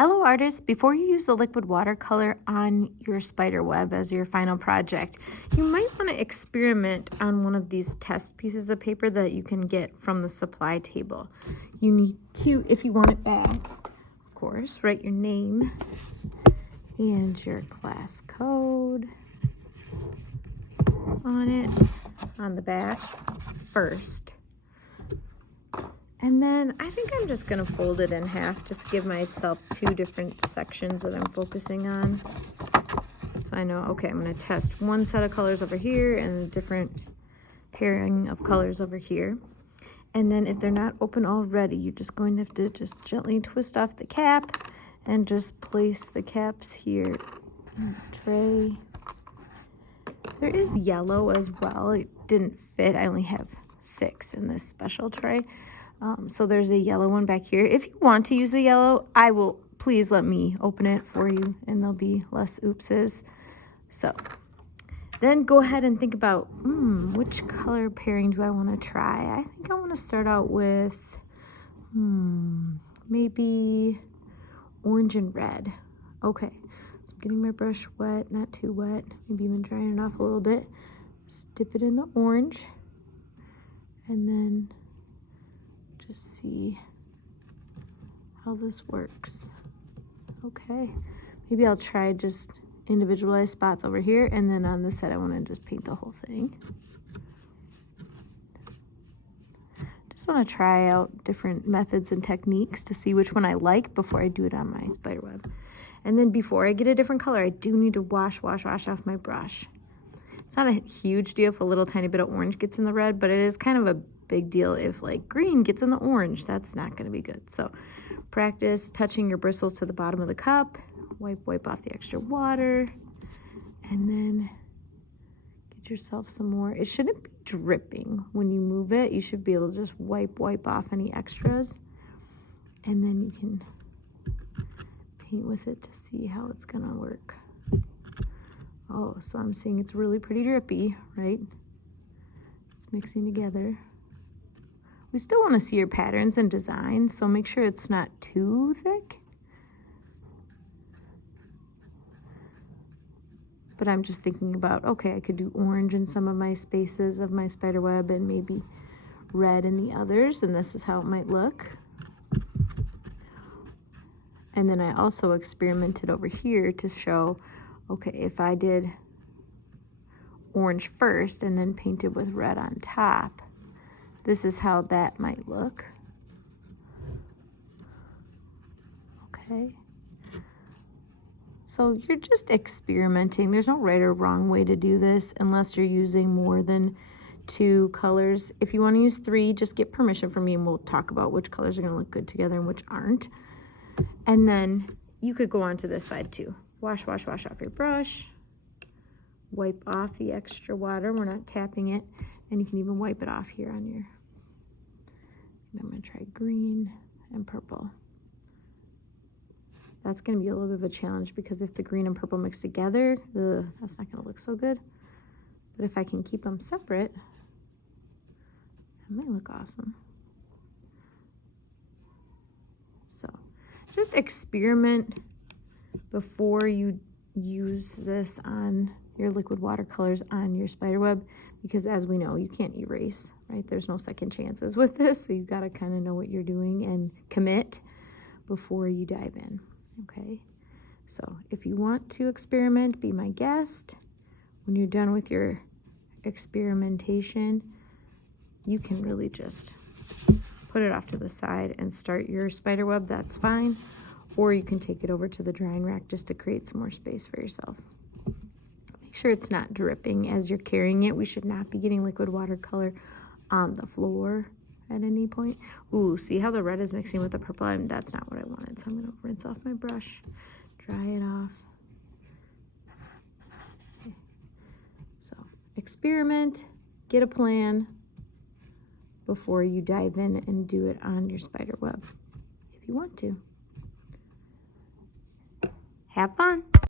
Hello artists, before you use the liquid watercolor on your spider web as your final project, you might want to experiment on one of these test pieces of paper that you can get from the supply table. You need to, if you want it back, of course, write your name and your class code on it, on the back first. And then I think I'm just going to fold it in half, just give myself two different sections that I'm focusing on. So I know, okay, I'm going to test one set of colors over here and a different pairing of colors over here. And then if they're not open already, you're just going to have to just gently twist off the cap and just place the caps here in the tray. There is yellow as well. It didn't fit. I only have 6 in this special tray. So there's a yellow one back here. If you want to use the yellow, please let me open it for you and there'll be less oopses. So then go ahead and think about, which color pairing do I want to try? I think I want to start out with, maybe orange and red. Okay, so I'm getting my brush wet, not too wet, maybe even drying it off a little bit. Just dip it in the orange and then just see how this works. Okay, maybe I'll try just individualized spots over here, and then on this side I want to just paint the whole thing. Just want to try out different methods and techniques to see which one I like before I do it on my spider web. And then before I get a different color, I do need to wash off my brush. It's not a huge deal if a little tiny bit of orange gets in the red, but it is kind of a big deal if like green gets in the orange. That's not going to be good. So practice touching your bristles to the bottom of the cup. Wipe off the extra water, and then get yourself some more. It shouldn't be dripping when you move it. You should be able to just wipe off any extras, and then you can paint with it to see how it's gonna work. Oh, so I'm seeing it's really pretty drippy, right? It's mixing together. We still want to see your patterns and designs, so make sure it's not too thick. But I'm just thinking about, okay, I could do orange in some of my spaces of my spider web and maybe red in the others, and this is how it might look. And then I also experimented over here to show, okay, if I did orange first and then painted with red on top, this is how that might look. Okay. So you're just experimenting. There's no right or wrong way to do this unless you're using more than 2 colors. If you want to use 3, just get permission from me and we'll talk about which colors are going to look good together and which aren't. And then you could go on to this side too. Wash off your brush. Wipe off the extra water. We're not tapping it. And you can even wipe it off here on your... I'm going to try green and purple. That's going to be a little bit of a challenge because if the green and purple mix together, that's not going to look so good. But if I can keep them separate, that might look awesome. So just experiment before you use this on your liquid watercolors on your spider web, because as we know, you can't erase, right? There's no second chances with this, so you got to kind of know what you're doing and commit before you dive in. Okay, so if you want to experiment, be my guest. When you're done with your experimentation, you can really just put it off to the side and start your spider web. That's fine. Or you can take it over to the drying rack just to create some more space for yourself. Make sure it's not dripping as you're carrying it. We should not be getting liquid watercolor on the floor at any point. Ooh, see how the red is mixing with the purple? That's not what I wanted. So I'm going to rinse off my brush, dry it off. Okay. So experiment, get a plan before you dive in and do it on your spider web if you want to. Have fun.